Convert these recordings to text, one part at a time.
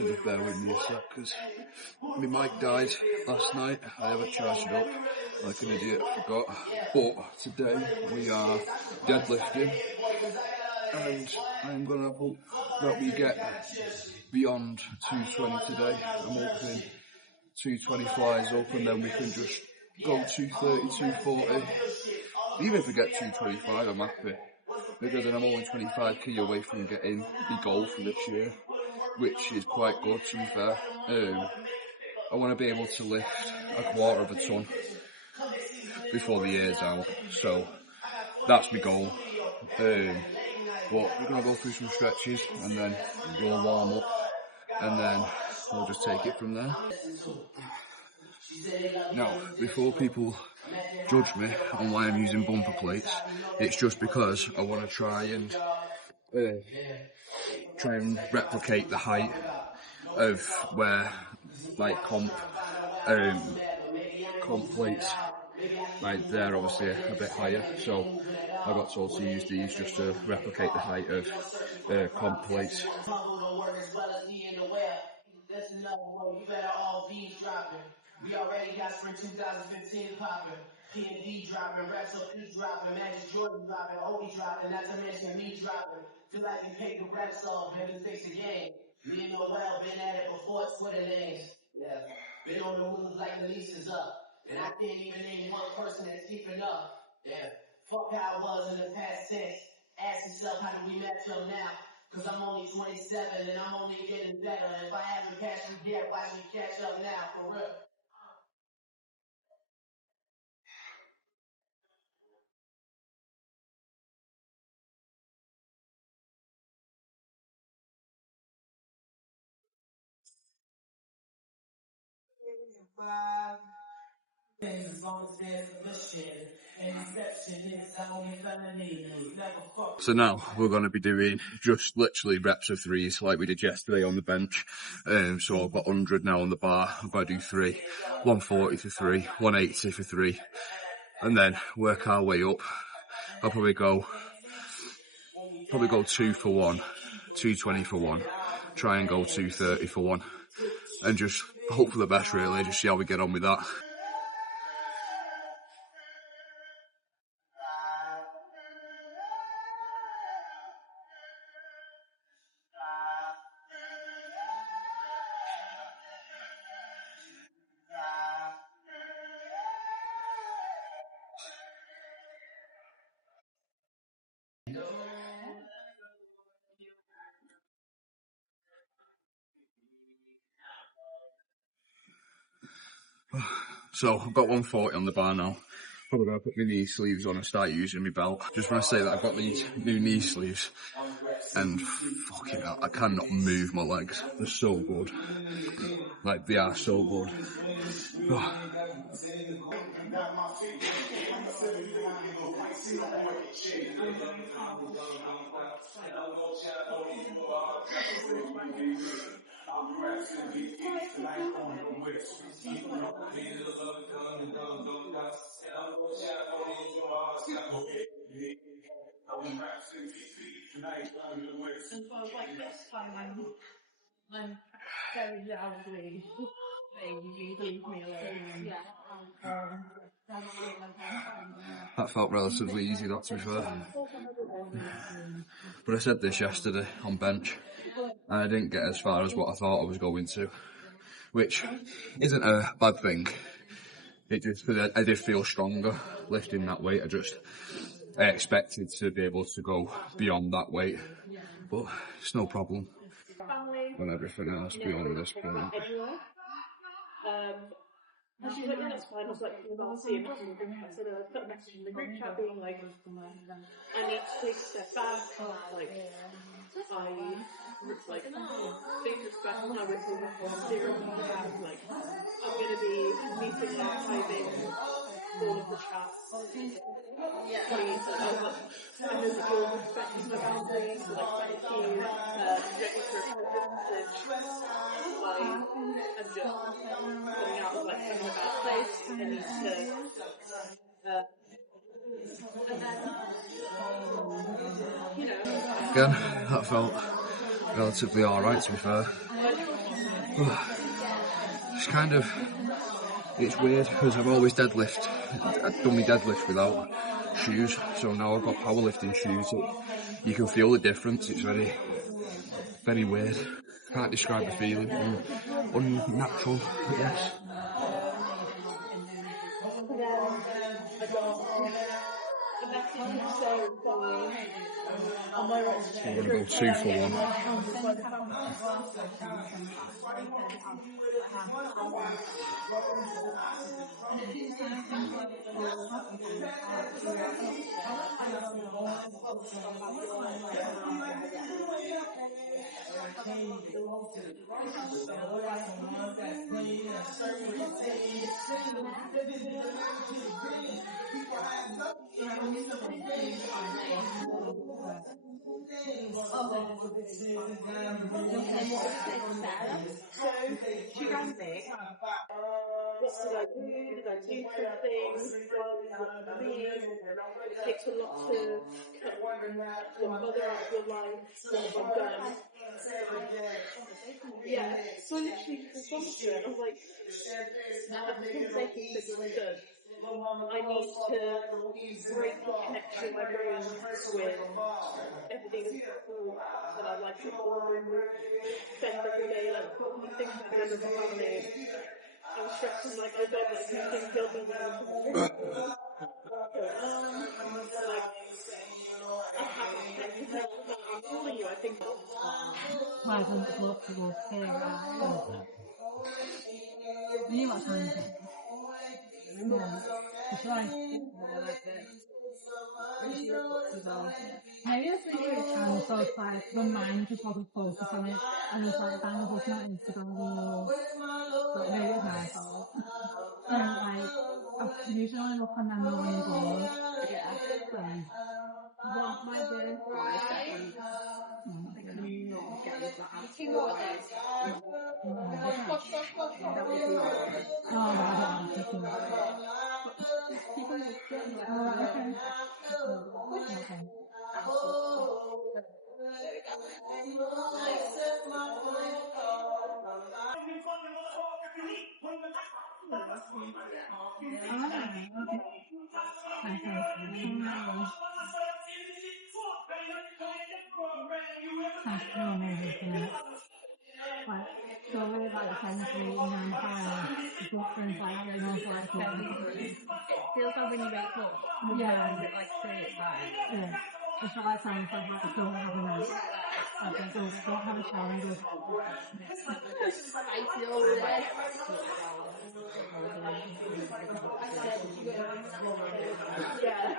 so just bear with me a sec, because my mic died last night. I haven't charged it up like an idiot, I forgot. But today we are deadlifting, and I'm going to hope that we get beyond 220 today. I'm hoping 220 flies up, and then we can just go 230, 240. Even if we get 225, I'm happy, because then I'm only 25k away from getting the goal for this year, which is quite good, to be fair. I want to be able to lift a quarter of a ton before the year's out, so that's my goal. But we're going to go through some stretches, and then we'll warm up, and then we'll just take it from there. Now, before people judge me on why I'm using bumper plates, it's just because I want to try and replicate the height of where like comp plates, like they're obviously a bit higher, so I got told to use these just to replicate the height of comp plates. We already got spring 2015 popping, P&D dropping, Reps up, P dropping, Magic Jordan dropping, Obi dropping, not to mention me dropping. Feel like you paid the reps off, baby, fix the game. Me and Noel been at it before Twitter names. Yeah, been on the moves like the lease is up, and I can't even name one person that's keeping up. Yeah, fuck how I was in the past tense. Ask yourself, how do we match up now? Cause I'm only 27 and I'm only getting better. If I haven't passed you yet, why don't you catch up now, for real? So now we're going to be doing just literally reps of threes like we did yesterday on the bench. So I've got 100 now on the bar. I've got to do 3, 140 for 3, 180 for 3, and then work our way up. I'll probably go 2 for 1, 220 for 1, try and go 230 for 1, and just hope for the best really, just see how we get on with that. So I've got 140 on the bar now. Probably going to put my knee sleeves on and start using my belt. Just want to say that I've got these new knee sleeves, and fucking hell, I cannot move my legs. They're so good. Like, they are so good. Oh. I'm very loudly saying, you leave me alone. Yeah. That felt relatively easy, that, to be fair. But I said this yesterday on bench, and I didn't get as far as what I thought I was going to, which isn't a bad thing. It just, I did feel stronger lifting that weight. I expected to be able to go beyond that weight, but it's no problem when everything else beyond this point. And she was like, yeah, that's fine. I was like, I'll see you next week. I said, I put a message in the group chat being like, I need to take a step back. Like, big respect when I went to the serum and like, I'm going to be meeting and archiving all of the chats. Yeah. Please, I know that you're respecting my boundaries, so like, thank you. Ready for a message. Like, I'm just coming out of like some of a bad place. I need to and then, you know, again, that felt relatively alright, to be fair. It's kind of, it's weird because I've always I've done my deadlift without shoes, so now I've got powerlifting shoes. You can feel the difference. It's very, very weird. Can't describe the feeling. Unnatural, I guess. I'm going to go 2 for 1. What did I do? Did I do something? It takes a lot to cut the mother out of your life. I'm done. Yeah, so I literally responded to it. I was like, the conversation said you're done. I need to break the connection in my brain with everything that's cool that I like to spend every day, like, probably things that are in my family. I was stressing like, oh god, like, these things killed me when I was like, I haven't connected with that. I'm calling you, I think. Right, I'm just walk towards here, right? You know what time is it? It's right. Maybe that's really good time, so it's like, my mind just wasn't focused on it, and it's like, I was looking at Instagram reels, but maybe it's my fault. And like, I usually only look on them when I'm bored. Yeah. So, what my day was, I cannot get with that. You know what it is? That would be right. Oh, I don't know. People just get me. Oh, okay. Okay. So really like 10, 3, 9, 5, it's different, like, I don't know, for like, it feels like when you wake up, yeah, it's like 35. Yeah. It's not like time for like, I don't have a night. I don't have a shower and go to I feel like yeah.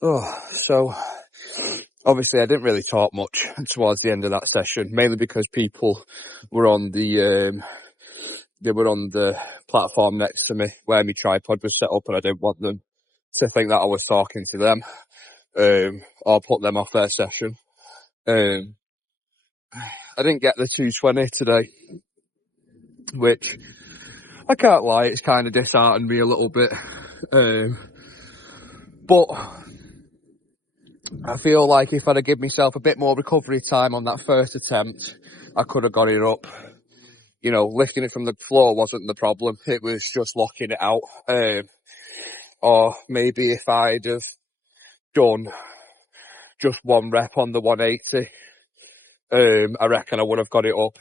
Oh, so obviously I didn't really talk much towards the end of that session, mainly because people were on the they were on the platform next to me where my tripod was set up, and I didn't want them to think that I was talking to them, or put them off their session. I didn't get the 220 today, which I can't lie, it's kind of disheartened me a little bit. But I feel like if I'd have given myself a bit more recovery time on that first attempt, I could have got it up. You know, lifting it from the floor wasn't the problem. It was just locking it out. Or maybe if I'd have done just 1 rep on the 180, I reckon I would have got it up.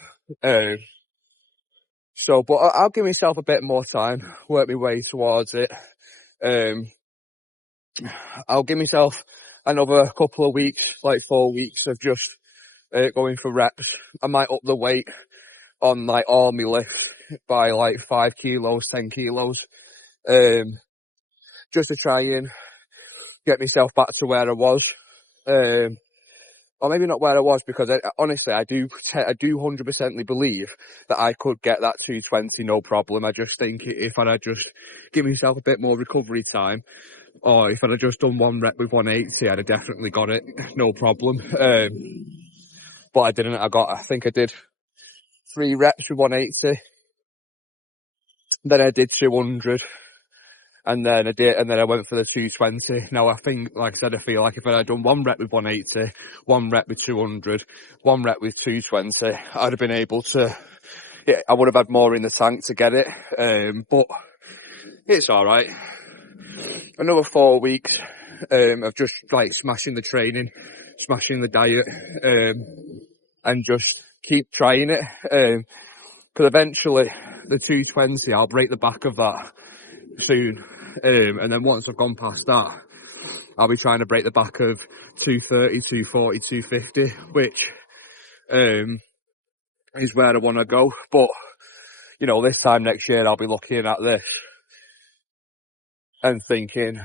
But I'll give myself a bit more time, work my way towards it. I'll give myself another couple of weeks, like 4 weeks of just going for reps. I might up the weight on like all my lifts by like 5 kilos, 10 kilos, just to try and get myself back to where I was. Or maybe not where I was, because honestly, I do 100% believe that I could get that 220 no problem. I just think if I'd just give myself a bit more recovery time, or if I'd have just done 1 rep with 180, I'd have definitely got it, no problem. But I didn't. I think I did 3 reps with 180, then I did 200, And then I went for the 220. Now I think, like I said, I feel like if I had done 1 rep with 180, 1 rep with 200, 1 rep with 220, I'd have been able to, yeah, I would have had more in the tank to get it. But it's alright. Another 4 weeks, of just like smashing the training, smashing the diet, and just keep trying it. Cause eventually the 220, I'll break the back of that soon. And then once I've gone past that, I'll be trying to break the back of 230, 240, 250, which, is where I want to go. But, you know, this time next year, I'll be looking at this and thinking,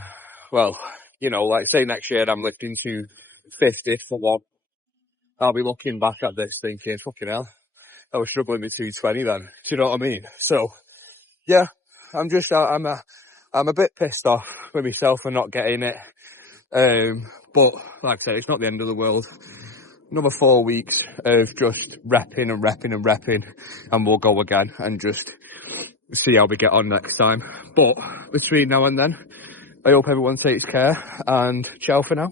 well, you know, like say next year I'm lifting 250 for one. I'll be looking back at this thinking, fucking hell, I was struggling with 220 then. Do you know what I mean? So, yeah, I'm a bit pissed off with myself for not getting it. But like I say, it's not the end of the world. Another 4 weeks of just repping and repping and repping, and we'll go again and just see how we get on next time. But between now and then, I hope everyone takes care, and ciao for now.